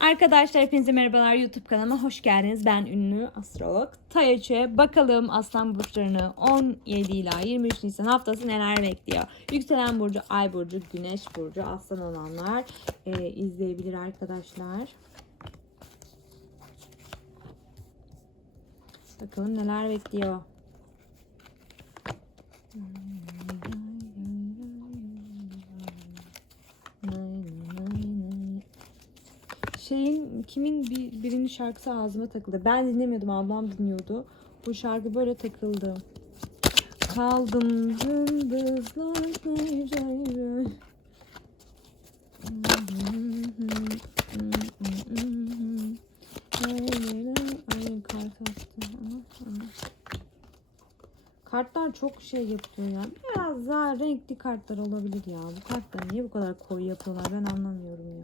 Arkadaşlar hepinize merhabalar YouTube kanalıma hoş geldiniz. Ben ünlü astrolog Tayaç'e bakalım Aslan burçlarını 17 ila 23 Nisan haftası neler bekliyor. Yükselen burcu, ay burcu, güneş burcu, aslan olanlar e, izleyebilir arkadaşlar. Bakalım neler bekliyor. Şeyin kimin bir, birinin şarkısı ağzıma takıldı. Ben dinlemiyordum ablam dinliyordu. Bu şarkı böyle takıldı. Kaldım yıldızlar Ay kart attı. Kartlar çok şey yapıyor ya. Biraz daha renkli kartlar olabilir ya. Bu kartlar niye bu kadar koyu yapıyorlar ben anlamıyorum ya.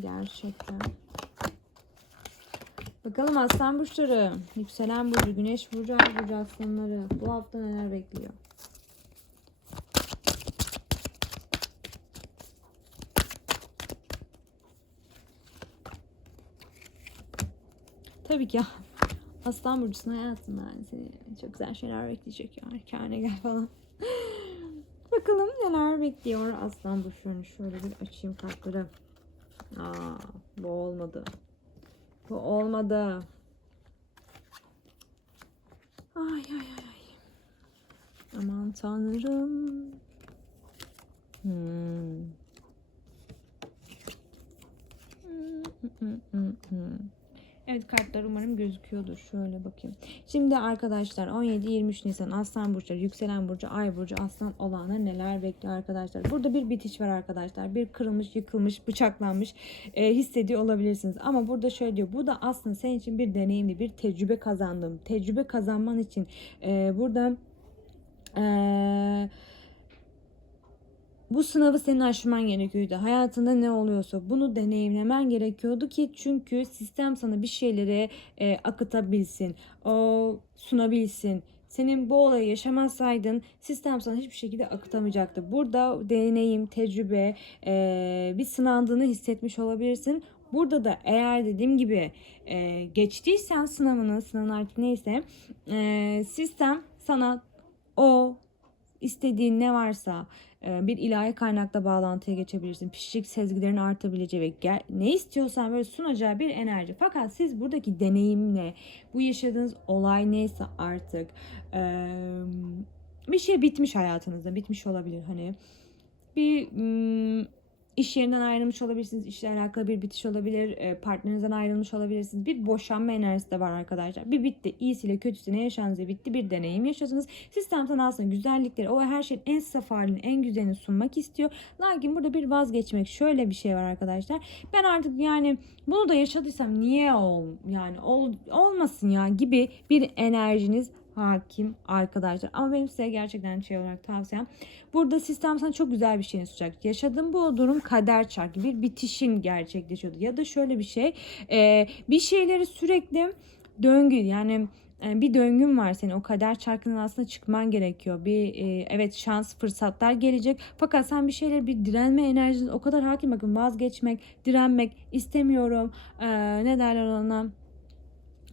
Gerçekten. Bakalım aslan burçları. Yükselen burcu, güneş burcu, ay burcu aslanları. Bu hafta neler bekliyor? Tabii ki aslan burcusun hayatım yani seni çok güzel şeyler bekleyecek yani. Kendine gel falan. Bakalım neler bekliyor aslan burçlarını. Şöyle bir açayım kartları. Aa, bu olmadı. Bu olmadı. Ay ay ay. Aman tanrım. Hmm. Evet kartlar umarım gözüküyordur. Şöyle bakayım. Şimdi arkadaşlar 17-23 Nisan Aslan Burçları, Yükselen Burcu, Ay Burcu, Aslan olana neler bekliyor arkadaşlar. Burada bir bitiş var arkadaşlar. Bir kırılmış, yıkılmış, bıçaklanmış e, hissediyor olabilirsiniz. Ama burada şöyle diyor. Bu da aslında senin için bir deneyimli, bir tecrübe kazandım. Tecrübe kazanman için e, burada eee bu sınavı senin aşman gerekiyordu. Hayatında ne oluyorsa bunu deneyimlemen gerekiyordu ki çünkü sistem sana bir şeyleri e, akıtabilsin, o sunabilsin. Senin bu olayı yaşamazsaydın sistem sana hiçbir şekilde akıtamayacaktı. Burada deneyim, tecrübe, e, bir sınandığını hissetmiş olabilirsin. Burada da eğer dediğim gibi e, geçtiysen sınavını, sınavın artık neyse e, sistem sana o istediğin ne varsa e, bir ilahi kaynakla bağlantıya geçebilirsin. Pişik sezgilerin artabileceği ve ne istiyorsan böyle sunacağı bir enerji. Fakat siz buradaki deneyimle bu yaşadığınız olay neyse artık e, bir şey bitmiş hayatınızda bitmiş olabilir hani bir mm, İş yerinden ayrılmış olabilirsiniz. İşle alakalı bir bitiş olabilir. e, Partnerinizden ayrılmış olabilirsiniz. Bir boşanma enerjisi de var arkadaşlar. Bir bitti. İyisiyle kötüsü ne yaşanınca bitti. Bir deneyim yaşadınız. Sistem sana aslında güzellikleri, o her şeyin en saf halini, en güzelini sunmak istiyor. Lakin burada bir vazgeçmek şöyle bir şey var arkadaşlar. Ben artık yani bunu da yaşadıysam niye ol yani ol, olmasın ya gibi bir enerjiniz hakim arkadaşlar. Ama benim size gerçekten şey olarak tavsiyem. Burada sistem sana çok güzel bir şey sunacak. Yaşadığım bu durum kader çarkı. Bir bitişin gerçekleşiyordu. Ya da şöyle bir şey. E, bir şeyleri sürekli döngü yani e, bir döngün var senin o kader çarkının aslında çıkman gerekiyor. Bir e, evet şans fırsatlar gelecek fakat sen bir şeyler bir direnme enerjiniz o kadar hakim bakın vazgeçmek, direnmek istemiyorum. E, ne derler ona?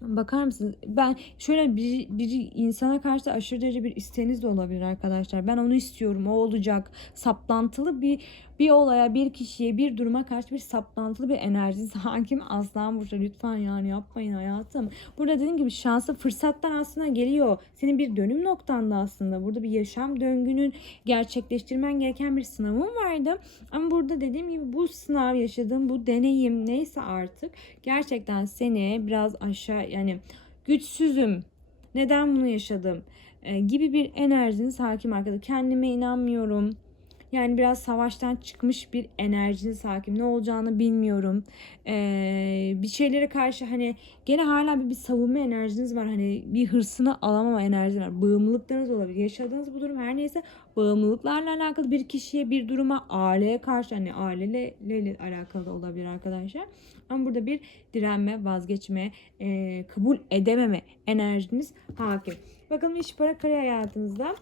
Bakar mısınız? Ben şöyle bir, bir insana karşı aşırı derece bir isteğiniz de olabilir arkadaşlar. Ben onu istiyorum, o olacak. Saplantılı bir bir olaya, bir kişiye, bir duruma karşı bir saplantılı bir enerjiniz hakim aslan burcu. Lütfen yani yapmayın hayatım. Burada dediğim gibi şanslı fırsatlar aslında geliyor. Senin bir dönüm noktanda aslında. Burada bir yaşam döngünün gerçekleştirmen gereken bir sınavın vardı. Ama burada dediğim gibi bu sınav yaşadığın bu deneyim neyse artık gerçekten seni biraz aşağı yani güçsüzüm. Neden bunu yaşadım? Ee, gibi bir enerjiniz hakim arkadaşlar. Kendime inanmıyorum yani biraz savaştan çıkmış bir enerjiniz hakim. Ne olacağını bilmiyorum. Ee, bir şeylere karşı hani gene hala bir, bir savunma enerjiniz var. Hani bir hırsını alamama enerjiniz var. Bağımlılıklarınız olabilir. Yaşadığınız bu durum her neyse bağımlılıklarla alakalı bir kişiye bir duruma aileye karşı hani aileyle alakalı olabilir arkadaşlar. Ama burada bir direnme, vazgeçme, e, kabul edememe enerjiniz hakim. Bakalım iş para kariyer hayatınızda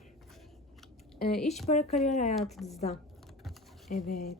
e, iş para kariyer hayatınızda. Evet.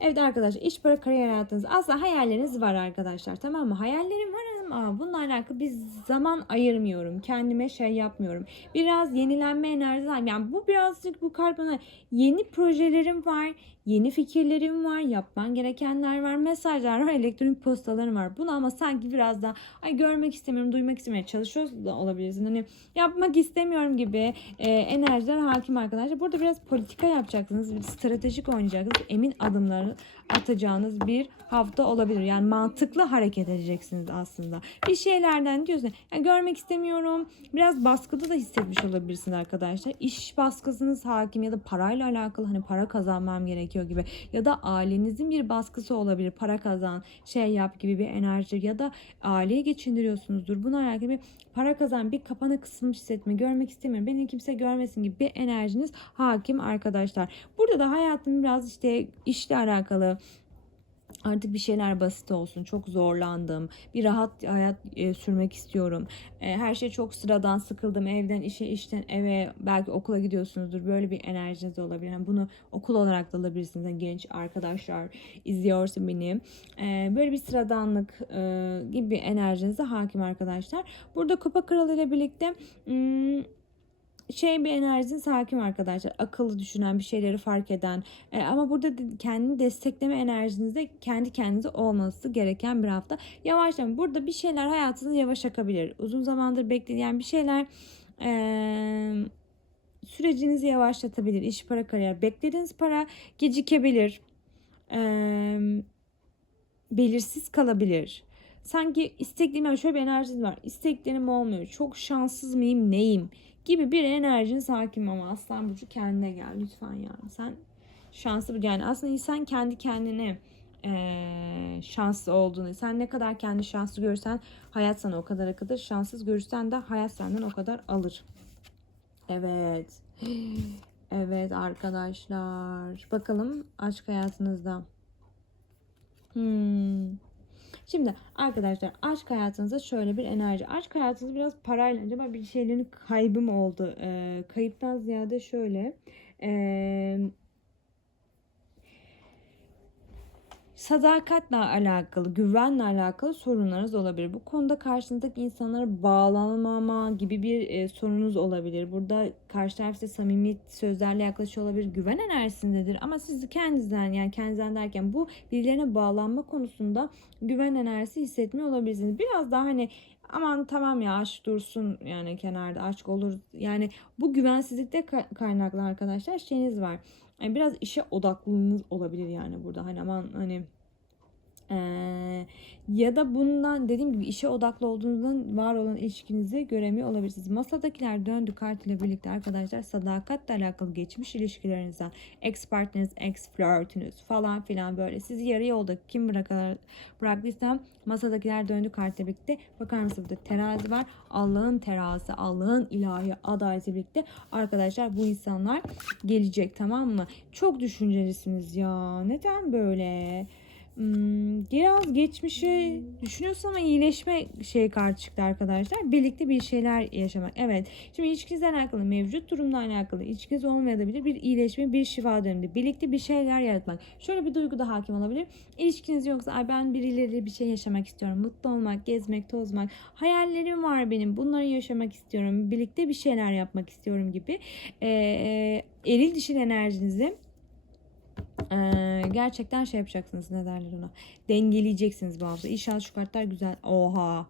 Evet arkadaşlar iş para kariyer hayatınız aslında hayalleriniz var arkadaşlar tamam mı? Hayallerim var ama bununla alakalı bir zaman ayırmıyorum. Kendime şey yapmıyorum. Biraz yenilenme enerjisi var. Yani bu birazcık bu kart bana yeni projelerim var. Yeni fikirlerim var. Yapman gerekenler var. Mesajlar var. Elektronik postalarım var. Bunu ama sanki biraz daha ay görmek istemiyorum, duymak istemiyorum. Çalışıyoruz da olabilirsin. Hani yapmak istemiyorum gibi e, enerjiler hakim arkadaşlar. Burada biraz politika yapacaksınız. Stratejik oynayacaksınız. Emin adımları atacağınız bir hafta olabilir. Yani mantıklı hareket edeceksiniz aslında. Bir şeylerden diyorsun. Yani görmek istemiyorum. Biraz baskıda da hissetmiş olabilirsiniz arkadaşlar. İş baskısınız hakim ya da parayla alakalı hani para kazanmam gerekiyor gibi ya da ailenizin bir baskısı olabilir. Para kazan, şey yap gibi bir enerji ya da aileyi geçindiriyorsunuzdur. Buna alakalı bir para kazan, bir kapana kısılmış hissetme, görmek istemiyorum. Beni kimse görmesin gibi bir enerjiniz hakim arkadaşlar. Burada da hayatım biraz işte işle alakalı Artık bir şeyler basit olsun. Çok zorlandım. Bir rahat hayat e, sürmek istiyorum. E, her şey çok sıradan sıkıldım. Evden işe, işten eve, belki okula gidiyorsunuzdur. Böyle bir enerjiniz olabilir. Yani bunu okul olarak da alabilirsiniz. Yani genç arkadaşlar izliyorsun beni. E, böyle bir sıradanlık e, gibi bir enerjinize hakim arkadaşlar. Burada Kupa Kralı ile birlikte hmm, şey bir enerjiniz hakim arkadaşlar. Akıllı düşünen, bir şeyleri fark eden e, ama burada kendini destekleme enerjinizde kendi kendinize olması gereken bir hafta. Yavaşlayın. Burada bir şeyler hayatınızda yavaş akabilir. Uzun zamandır bekleyen bir şeyler e, sürecinizi yavaşlatabilir. İş, para, kariyer. Beklediğiniz para gecikebilir. E, belirsiz kalabilir. Sanki istekliğim yani şöyle bir enerjiniz var. İsteklerim olmuyor. Çok şanssız mıyım neyim? Gibi bir enerjiniz hakim ama Aslan Burcu kendine gel lütfen ya. Sen şanslı bir yani aslında insan kendi kendine eee, şanslı olduğunu sen ne kadar kendi şanslı görürsen hayat sana o kadar akıdır. Şanssız görürsen de hayat senden o kadar alır. Evet. Evet arkadaşlar. Bakalım aşk hayatınızda. Hmm. Şimdi arkadaşlar aşk hayatınızda şöyle bir enerji. Aşk hayatınız biraz parayla acaba bir şeylerin kaybı mı oldu? Ee, kayıptan ziyade şöyle. Ee, sadakatle alakalı, güvenle alakalı sorunlarınız olabilir. Bu konuda karşınızdaki insanlara bağlanmama gibi bir e, sorunuz olabilir. Burada karşı taraf size samimi sözlerle yaklaşıyor olabilir. Güven enerjisindedir ama siz kendinizden yani kendinizden derken bu birilerine bağlanma konusunda güven enerjisi hissetmiyor olabilirsiniz. Biraz daha hani aman tamam ya aşk dursun yani kenarda aşk olur. Yani bu güvensizlikte ka- kaynaklı arkadaşlar şeyiniz var. Yani biraz işe odaklılığınız olabilir yani burada. Hani aman hani ee, ya da bundan dediğim gibi işe odaklı olduğunuzdan var olan ilişkinizi göremiyor olabilirsiniz. Masadakiler döndü kart ile birlikte arkadaşlar sadakatle alakalı geçmiş ilişkilerinizden ex partneriniz, ex flörtünüz falan filan böyle sizi yarı yolda kim bırakar, bıraktıysa masadakiler döndü kart ile birlikte bakar mısınız burada terazi var. Allah'ın terazisi, Allah'ın ilahi adaleti birlikte arkadaşlar bu insanlar gelecek tamam mı? Çok düşüncelisiniz ya. Neden böyle? Hmm, biraz geçmişi düşünüyorsun ama iyileşme şey kartı çıktı arkadaşlar. Birlikte bir şeyler yaşamak. Evet. Şimdi ilişkinizle alakalı, mevcut durumla alakalı, ilişkiniz olmayabilir. Bir iyileşme, bir şifa döneminde. Birlikte bir şeyler yaratmak. Şöyle bir duygu da hakim olabilir. İlişkiniz yoksa ay ben birileriyle bir şey yaşamak istiyorum. Mutlu olmak, gezmek, tozmak. Hayallerim var benim. Bunları yaşamak istiyorum. Birlikte bir şeyler yapmak istiyorum gibi. Ee, eril dişil enerjinizi ee, gerçekten şey yapacaksınız ne derler ona? Dengeleyeceksiniz bu hafta İnşallah şu kartlar güzel. Oha.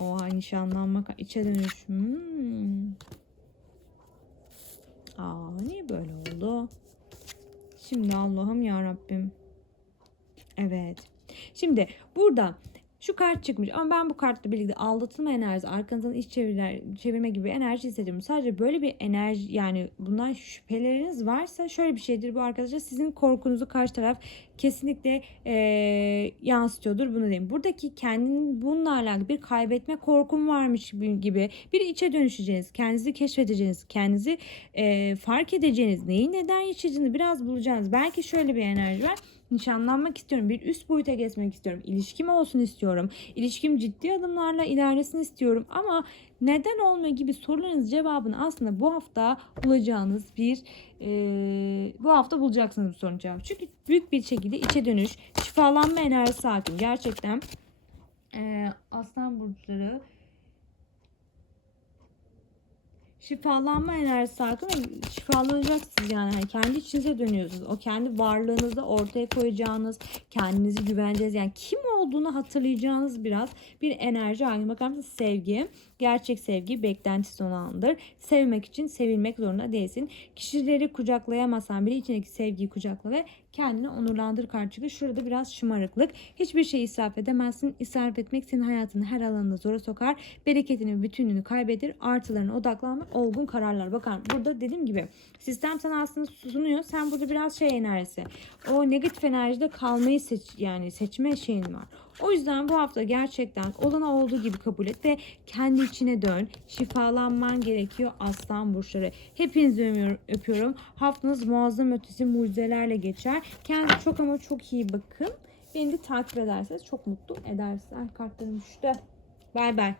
Oha nişanlanmak içe dönüş. Hmm. aa niye böyle oldu? Şimdi Allah'ım ya Rabbim. Evet. Şimdi burada şu kart çıkmış ama ben bu kartla birlikte aldatılma enerjisi, arkanızdan iş çevirer, çevirme gibi enerji hissediyorum. Sadece böyle bir enerji yani bundan şüpheleriniz varsa şöyle bir şeydir bu arkadaşlar. Sizin korkunuzu karşı taraf kesinlikle eee, yansıtıyordur bunu diyeyim. Buradaki kendinin bununla alakalı bir kaybetme korkum varmış gibi bir içe dönüşeceğiniz, kendinizi keşfedeceğiniz, kendinizi eee, fark edeceğiniz, neyi neden yaşadığını biraz bulacağınız. Belki şöyle bir enerji var nişanlanmak istiyorum. Bir üst boyuta geçmek istiyorum. İlişkim olsun istiyorum. İlişkim ciddi adımlarla ilerlesin istiyorum. Ama neden olmuyor gibi sorularınız cevabını aslında bu hafta bulacağınız bir e, bu hafta bulacaksınız bu sorunun cevabı. Çünkü büyük bir şekilde içe dönüş, şifalanma enerjisi hakim. Gerçekten e, aslan burçları şifalanma enerjisi ve şifalanacaksınız yani. Hani kendi içinize dönüyorsunuz. O kendi varlığınızı ortaya koyacağınız, kendinizi güveneceğiz. Yani kim olduğunu hatırlayacağınız biraz bir enerji hakim. Bakar mısınız? Sevgi, gerçek sevgi beklentisi olandır. Sevmek için sevilmek zorunda değilsin. Kişileri kucaklayamazsan bile içindeki sevgiyi kucakla ve kendini onurlandır karşılığı. Şurada biraz şımarıklık. Hiçbir şey israf edemezsin. İsraf etmek senin hayatını her alanında zora sokar. Bereketini, bütünlüğünü kaybedir. Artılarına odaklanma, olgun kararlar. Bakın burada dediğim gibi sistem sana aslında sunuyor. Sen burada biraz şey enerjisi. O negatif enerjide kalmayı seç yani seçme şeyin var. O yüzden bu hafta gerçekten olana olduğu gibi kabul et ve kendi içine dön. Şifalanman gerekiyor aslan burçları. Hepinizi öpüyorum. Haftanız muazzam ötesi mucizelerle geçer. Kendinize çok ama çok iyi bakın. Beni de takip ederseniz çok mutlu edersiniz. Ay kartlarım düştü. Bay bay.